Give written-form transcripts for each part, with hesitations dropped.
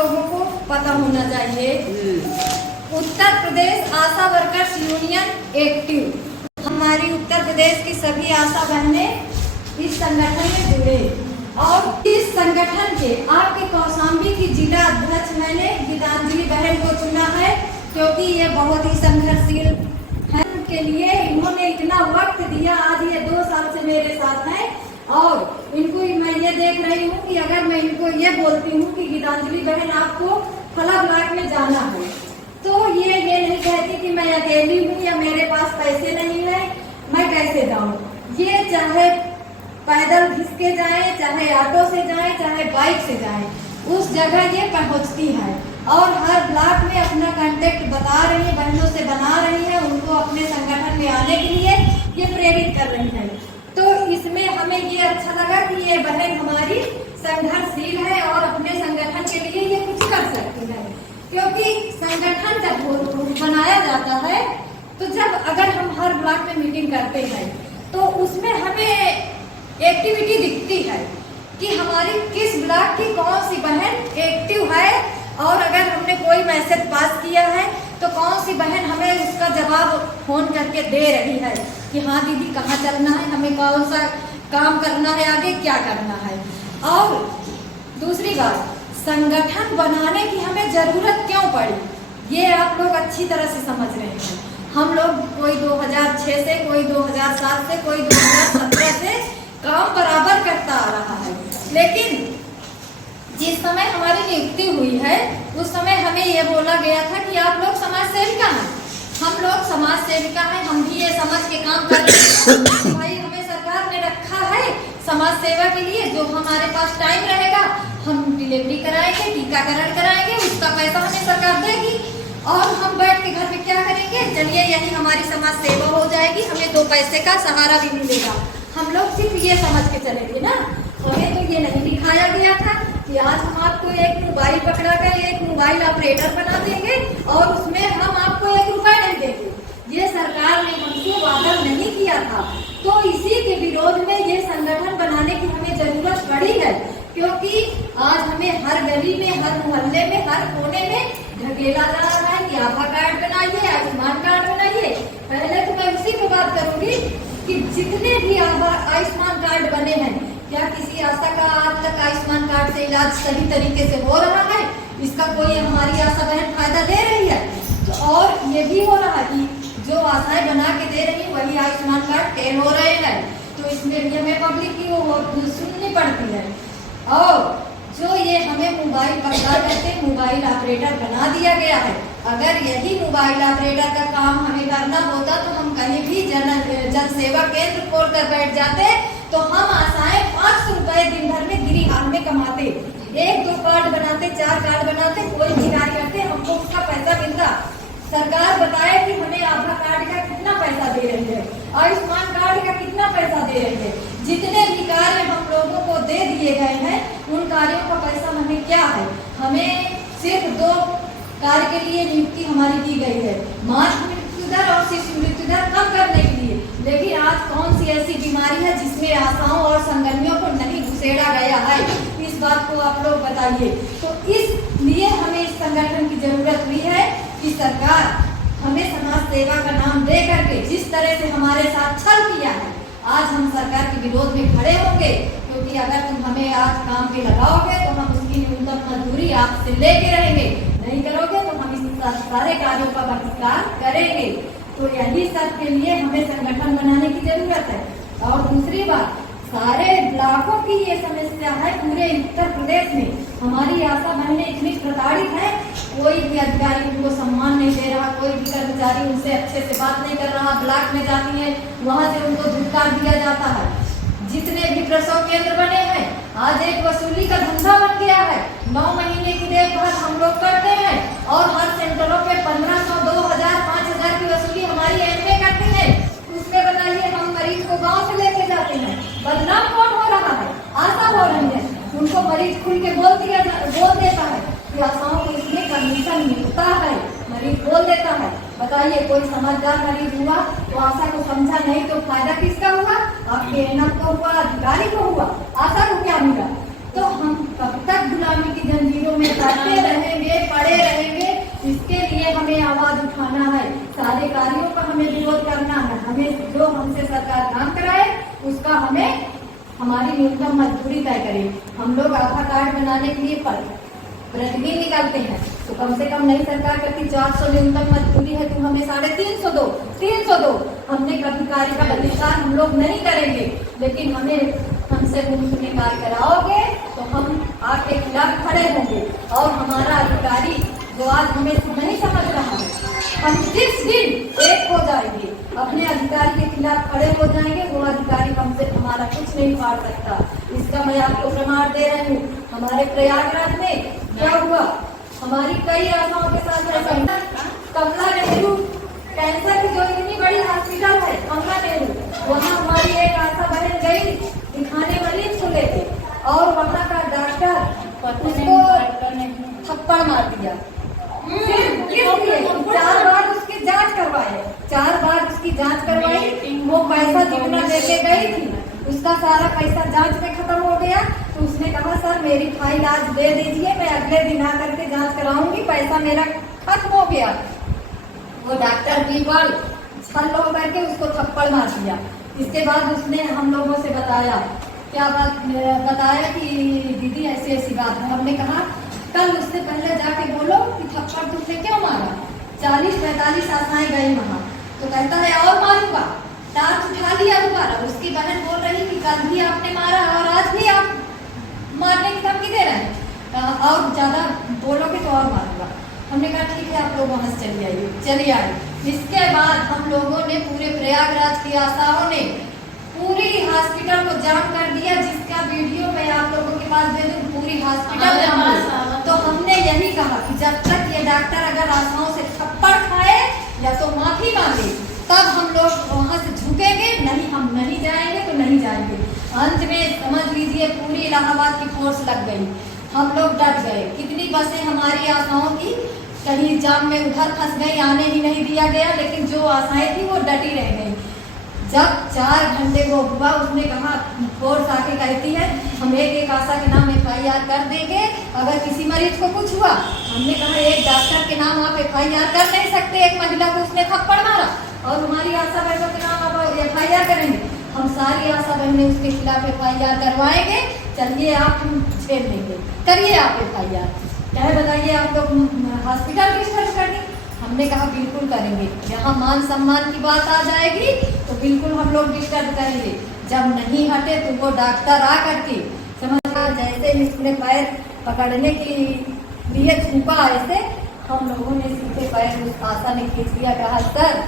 लोगों को पता होना चाहिए। उत्तर प्रदेश आशा वर्कर्स यूनियन एक्टिव, हमारी उत्तर प्रदेश की सभी आशा बहनें इस संगठन में जुड़े और इस संगठन के आपके कौशाम्बी की जिला अध्यक्ष मैंने गीतांजलि बहन को चुना है, क्योंकि ये बहुत ही संघर्षशील है। के लिए इन्होंने इतना वक्त दिया, आज ये 2 साल से मेरे साथ हैं और इनको मैं ये देख रही हूँ कि अगर मैं इनको ये बोलती हूँ कि गीतांजलि बहन आपको फला ब्लॉक में जाना है, तो ये नहीं कहती कि मैं अकेली हूँ या मेरे पास पैसे नहीं है, मैं कैसे जाऊँ। ये चाहे पैदल घिस के जाए, चाहे ऑटो से जाए, चाहे बाइक से जाए, उस जगह ये पहुँचती है और हर ब्लॉक में अपना कांटेक्ट बता रही है, बहनों से बना रही है, उनको अपने संगठन में आने के लिए ये प्रेरित कर रही है। तो इसमें हमें ये अच्छा लगा कि ये बहन हमारी संघर्षशील है और अपने संगठन के लिए ये कुछ कर सकती है, क्योंकि संगठन जब बनाया जाता है तो जब अगर हम हर ब्लॉक में मीटिंग करते हैं तो उसमें हमें एक्टिविटी दिखती है कि हमारी किस ब्लॉक की कौन सी बहन एक्टिव है, और अगर हमने कोई मैसेज पास किया है तो कौन सी बहन हमें उसका जवाब फोन करके दे रही है कि हाँ दीदी कहाँ चलना है, हमें कौन सा काम करना है, आगे क्या करना है। और दूसरी बात, संगठन बनाने की हमें जरूरत क्यों पड़ी, ये आप लोग अच्छी तरह से समझ रहे हैं। हम लोग कोई 2006 से, कोई 2007 से, कोई 2017 से काम बराबर करता आ रहा है, लेकिन जिस समय हमारी नियुक्ति हुई है उस समय हमें ये बोला गया था कि आप लोग समाज सेविका हैं। हम लोग समाज सेविका हैं, हम भी ये समझ के काम करते हैं। भाई हमें सरकार ने रखा है समाज सेवा के लिए, जो हमारे पास टाइम रहेगा हम डिलीवरी कराएंगे, टीकाकरण कराएंगे, उसका पैसा हमें सरकार देगी और हम बैठ के घर में क्या करेंगे, चलिए यही हमारी समाज सेवा हो जाएगी, हमें 2 पैसे का सहारा भी मिलेगा। हम लोग सिर्फ ये समझ के चले थे ना, हमें तो ये नहीं दिखाया गया था कि आज हम आपको एक मोबाइल पकड़ा कर एक मोबाइल ऑपरेटर बना देंगे और उसमें हम आपको 1 रुपया नहीं देंगे। ये सरकार ने हमसे वादा नहीं किया था, तो इसी के विरोध में ये संगठन बनाने की हमें जरूरत पड़ी है, क्योंकि आज हमें हर गली में, हर मोहल्ले में, हर कोने में ढकेला जा रहा है कि आभा कार्ड बनाइए, आयुष्मान कार्ड बनाइए। पहले तो मैं उसी पे बात करूंगी कि जितने भी आयुष्मान कार्ड बने हैं, क्या किसी आशा का आज तक आयुष्मान कार्ड से इलाज सही तरीके से हो रहा है, इसका कोई हमारी आशा बहन फायदा दे रही है। तो और ये भी हो रहा है कि जो आशाएं बना के दे रही है वही आयुष्मान कार्ड फेल हो रहे हैं, तो इसमें भी हमें पब्लिक की वो सुननी पड़ती है। और जो ये हमें मोबाइल पकड़ा करके मोबाइल ऑपरेटर बना दिया गया है, अगर यही मोबाइल ऑपरेटर का काम हमें करना होता तो हम कहीं भी जन सेवा केंद्र खोल कर बैठ जाते, तो हम आशाएं 500 रुपए दिन भर में गिरी हाल में कमाते, 1-2 कार्ड बनाते, 4 कार्ड बनाते, कोई भी कार्य करते, हमको उसका पैसा मिलता। सरकार बताए कि हमें आभा कार्ड का कितना पैसा दे रही है, आयुष्मान कार्ड का कितना पैसा दे रही है, जितने भी कार्य हम लोगों को दे दिए गए हैं उन कार्यों का पैसा हमें क्या है। हमें सिर्फ 2 कार्य के लिए नियुक्ति हमारी की गई है, मातृ मृत्यु दर और शिशु मृत्यु दर कम करने के लिए, लेकिन आज कौन सी ऐसी बीमारी है जिसमें आशाओं और संगठनों को नहीं घुसेड़ा गया है, इस बात को आप लोग बताइए। तो इसलिए हमें इस संगठन की जरूरत हुई है कि सरकार हमें समाज सेवा का नाम दे करके जिस तरह से हमारे साथ छल किया है, आज हम सरकार के विरोध में खड़े होंगे, क्योंकि अगर तुम हमें आज काम पे लगाओगे तो हम उसकी न्यूनतम मजदूरी आपसे लेके रहेंगे, नहीं करोगे तो हम इस सारे कार्यों का बहिष्कार करेंगे। तो यही सब के लिए हमें संगठन बनाने की जरूरत है। और दूसरी बात, सारे ब्लॉकों की ये समस्या है, पूरे उत्तर प्रदेश में हमारी आशा बहनें इतनी प्रताड़ित है, कोई भी अधिकारी उनको सम्मान नहीं दे रहा, कोई भी कर्मचारी उनसे अच्छे से बात नहीं कर रहा, ब्लॉक में जाती है वहाँ से उनको धुतकार दिया जाता है। जितने भी प्रसव केंद्र बने हैं आज एक वसूली का धंधा बन गया है, 9 महीने की देखभाल हम लोग करते हैं और हर सेंटरों पे 1500, 2000, 5000 की वसूली हमारी एमए करती है। उसमें बताइए हम मरीज को गांव से लेके जाते हैं, बदनाम कौन हो रहा है, आशा हो रही है, उनको मरीज खुल के बोल देता है कि आशाओं को इसमें कमीशन मिलता है, मरीज बोल देता है। बताइए कोई समझदार मरीज हुआ तो आशा को समझा, नहीं तो फायदा किसका हुआ, आपके एनएम को हुआ, अधिकारी को हुआ, आशा को क्या मिला। तो हम कब तक गुलामी की जंजीरों में काटते रहे। सारे कार्यों का हमें विरोध करना है। हमें जो हमसे सरकार काम कराए उसका हमें हमारी न्यूनतम मजदूरी तय करे। हम लोग आधार कार्ड बनाने के लिए प्रतिदिन निकालते हैं, तो कम से कम नई सरकार कहती 400 न्यूनतम मजदूरी है, तुम हमें 350 दो, 300 दो। हमने कभी कार्य का बहिष्कार हम लोग नहीं करेंगे, लेकिन हमसे मुफ्त में कार्य कराओगे तो हम आपके खिलाफ खड़े होंगे। और हमारा अधिकारी जो आज हमें नहीं समझ रहा है, हम जिस दिन एक हो जाएंगे, अपने अधिकारी के खिलाफ खड़े हो जाएंगे, वो अधिकारी हमसे हमारा कुछ नहीं फाड़ सकता। इसका मैं आपको प्रमाण दे रही हूँ। हमारे प्रयागराज में क्या हुआ, हमारी कई आशाओं के साथ ऐसा हुआ। कमला नेहरू कैंसर की जो इतनी बड़ी हॉस्पिटल है कमला नेहरू, वहाँ हमारी एक आशा बहन गई दिखाने वाली सुने थे, और वहाँ का डॉक्टर उसको थप्पड़ मार दिया। किस लिए? 4 बार उसकी जांच करवाए, 4 बार उसकी जांच करवाई। वो पैसा जितना लेके गई थी उसका सारा पैसा जांच में खत्म हो गया। तो उसने कहा सर मेरी फाइल आज दे दीजिए, मैं अगले दिन आकर के जांच कराऊंगी, पैसा मेरा खत्म हो गया। वो डॉक्टर बीरबल छल हो करके उसको थप्पड़ मार दिया। इसके बाद उसने हम लोगों से बताया, क्या बात बताया कि दीदी ऐसी ऐसी बात है। हमने कहा कल उससे पहले जाके बोलो कि थप्पड़ तुमने क्यों मारा। 40-45 आशाएं गई वहाँ, तो कहता है और मारूंगा, टार्च उठा लिया दोबारा। उसकी बहन बोल रही कि कल भी आपने मारा और आज भी आप मारने की धमकी दे रहे हैं, और ज्यादा बोलोगे तो और मारूंगा। हमने कहा ठीक है आप लोग वहां से चलिए आए। इसके बाद हम लोगों ने पूरे प्रयागराज की आशाओं ने पूरी हॉस्पिटल को जाम कर दिया, जिसका वीडियो मैं आप लोगों के पास दे दूं। पूरी हॉस्पिटल तो हमने यही कहा कि जब तक ये डॉक्टर अगर आशाओं से थप्पड़ खाए या तो माफी मांगे, तब हम लोग वहाँ से झुकेंगे, नहीं हम नहीं जाएंगे तो नहीं जाएंगे। अंत में समझ लीजिए पूरी इलाहाबाद की फोर्स लग गई, हम लोग डट गए। कितनी बसें हमारी आशाओं की कहीं जाम में उधर फंस गई, आने ही नहीं दिया गया, लेकिन जो आशाएं थी वो डटी रह गई। जब 4 घंटे वो हुआ, उसने कहा फोर्स आके कहती है हम एक आशा के नाम FIR कर देंगे अगर किसी मरीज को कुछ हुआ। हमने कहा एक डॉक्टर के नाम आप FIR कर नहीं सकते, एक महिला को उसने थप्पड़ मारा, और हमारी आशा बहनों के नाम आप FIR करेंगे। हम सारी आशा बहनें उसके खिलाफ FIR करवाएंगे। चलिए आप छेड़ लेंगे, करिए आप FIR, क्या बताइए आप लोग हॉस्पिटल डिस्टर्ब कर दी। हमने कहा बिल्कुल करेंगे, यहाँ मान सम्मान की बात आ जाएगी तो बिल्कुल हम लोग डिस्टर्ब करेंगे। जब नहीं हटे तो वो डॉक्टर आ करके समझ जैसे ही उसने पैर पकड़ने के लिए छूपा, ऐसे हम लोगों ने सीधे पैर उस आशा ने खींच दिया। कहा सर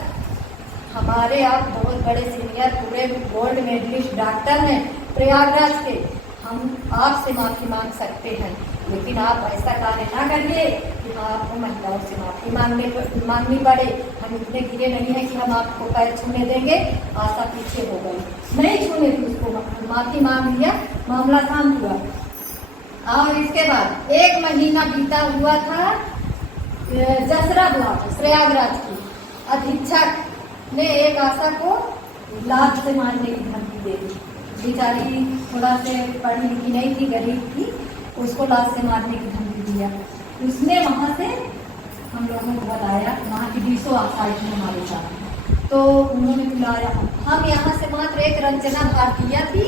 हमारे आप बहुत बड़े सीनियर पूरे गोल्ड मेडलिस्ट डॉक्टर हैं प्रयागराज के, हम आपसे माफी मांग सकते हैं, लेकिन आप ऐसा कार्य ना करिए कि आपको महिलाओं से माफी मांगनी पड़े। हम इतने गिरे नहीं हैं कि हम आपको पैर छूने देंगे। आशा पीछे हो गई, नहीं छूने थी उसको, माफी मांग लिया, मामला शांत हुआ। और इसके बाद 1 महीना बीता हुआ था। जसरा ब्लॉक प्रयागराज की अधीक्षक ने एक आशा को लात से मारने की धमकी दे दी। बेचारी थोड़ा से पढ़ी लिखी नहीं थी, गरीब थी, उसको लात से मारने की धमकी दिया। उसने वहाँ से हम लोगों को बताया, वहाँ की 200 आशाएं थी हमारे साथ, तो उन्होंने बुलाया। हम यहाँ से मात्र एक रंजना भारतीय थी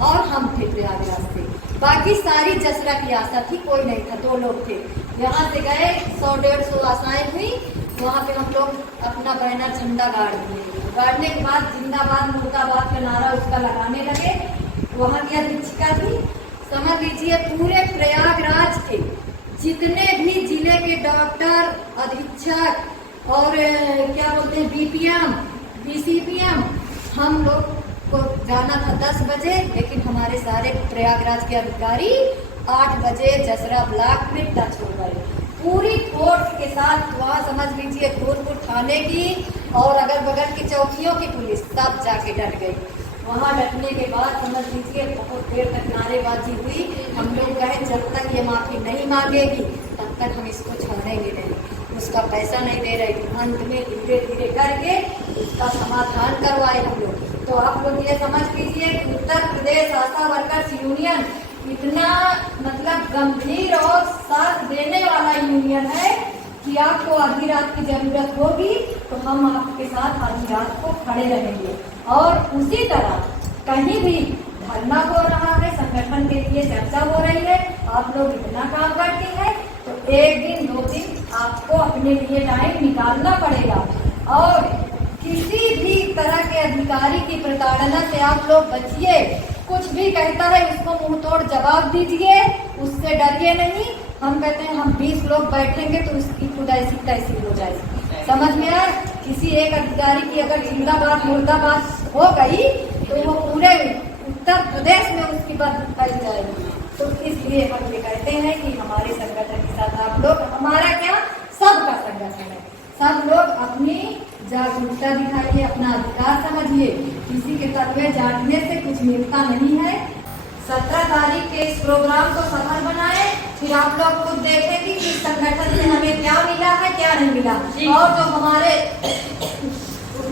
और हम थे प्रयागराज से, बाकी सारी जसरा की आशा थी, कोई नहीं था, 2 लोग थे। यहाँ से गए, 100-150 आशाएं हुई। वहाँ पे हम लोग अपना बैनर झंडा गाड़ दिए। गाड़ने के बाद जिंदाबाद मुर्दाबाद का नारा उसका लगाने लगे। वहाँ की अधीक्षिका थी, समझ लीजिए पूरे प्रयागराज के जितने भी जिले के डॉक्टर, अधीक्षक और क्या बोलते हैं BPM, BCPM, हम लोग को जाना था 10 बजे, लेकिन हमारे सारे प्रयागराज के अधिकारी 8 बजे जसरा ब्लॉक में टच हो गए। पूरी फोर्स के साथ वहाँ समझ लीजिए धूलपुर थाने की और अगल बगल की चौकियों की पुलिस सब जाके डट गई। वहाँ डटने के बाद समझ लीजिए बहुत देर तक नारेबाजी हुई। हम लोग कहे जब तक ये माफी नहीं मांगेगी तब तक हम इसको छोड़ेंगे नहीं। उसका पैसा नहीं दे रहे थे। अंत में धीरे धीरे करके उसका समाधान करवाए हम लोग। तो आप लोग ये समझ लीजिए कि उत्तर प्रदेश आशा वर्कर्स यूनियन इतना मतलब गंभीर और साथ देने वाला यूनियन है कि आपको आधी रात की जरूरत होगी तो हम आपके साथ आधी रात को खड़े रहेंगे। और उसी तरह कहीं भी धरना हो रहा है, संगठन के लिए चर्चा हो रही है, आप लोग इतना काम करते हैं तो एक दिन 2 दिन आपको अपने लिए टाइम निकालना पड़ेगा। और किसी भी तरह के अधिकारी की प्रताड़ना से आप लोग बचिए। कुछ भी कहता है उसको मुंह तोड़ जवाब दीजिए, उससे डरिए नहीं। हम कहते हैं हम 20 लोग बैठेंगे तो उसकी खुद ऐसी तैसी हो जाएगी। समझ में आए? किसी एक अधिकारी की अगर जिंदाबाद मुर्दाबाद हो गई तो वो पूरे उत्तर प्रदेश में उसकी बात फैल जाएगी। तो इसलिए हम ये कहते हैं कि हमारे संगठन के साथ आप लोग, हमारा क्या सबका संगठन है, सब लोग अपनी जागरूकता दिखाइए, अपना अधिकार समझिए। किसी के तलवे जाटने से कुछ मिलता नहीं है। 17 तारीख के इस प्रोग्राम को सफल बनाए, फिर आप लोग खुद देखेंगे कि संगठन से हमें क्या मिला है क्या नहीं मिला। और जो हमारे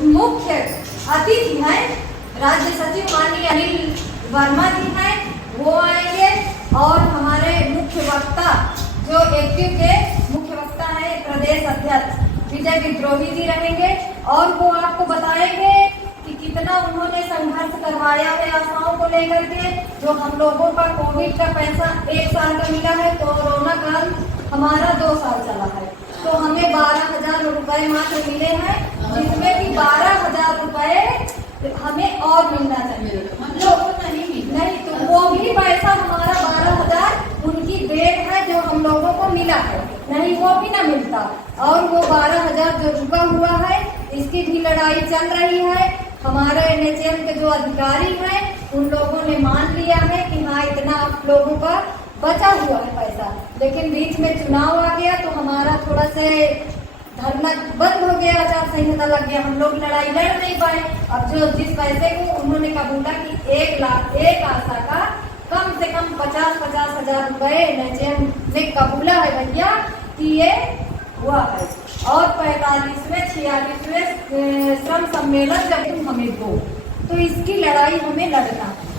मुख्य अतिथि हैं, राज्य सचिव माननीय अनिल वर्मा जी हैं, वो आएंगे। और हमारे मुख्य वक्ता जो एक्टिव के मुख्य वक्ता है प्रदेश अध्यक्ष विजय विद्रोही जी रहेंगे। और वो आपको बताएंगे कि कितना उन्होंने संघर्ष करवाया है आशाओं को लेकर के। जो हम लोगों का कोविड का पैसा 1 साल का मिला है, तो कोरोना काल हमारा 2 साल चला है, तो हमें 12,000 रुपए मात्र मिले हैं, जिसमें कि 12,000 रुपए हमें और मिलना चाहिए। नहीं तो वो भी पैसा हमारा 12,000 उनकी देन है जो हम लोगों को मिला है, नहीं वो भी ना मिलता। और वो 12,000 जो रुका हुआ है, इसकी भी लड़ाई चल रही है। हमारे NHM के जो अधिकारी हैं उन लोगों ने मान लिया है कि हाँ इतना आप लोगों का बचा हुआ है पैसा। लेकिन बीच में चुनाव आ गया तो हमारा थोड़ा से धरना बंद हो गया, आचार संहिता लग गया, हम लोग लड़ाई लड़ नहीं पाए। अब जो जिस पैसे को उन्होंने कबूला कि 1 लाख एक आशा का कम से कम 50-50 हजार रुपए NHM ने कबूला है भैया कि ये हुआ है। और 45वें 46वें श्रम सम्मेलन जब तुम हमें दो, तो इसकी लड़ाई हमें लड़ना है।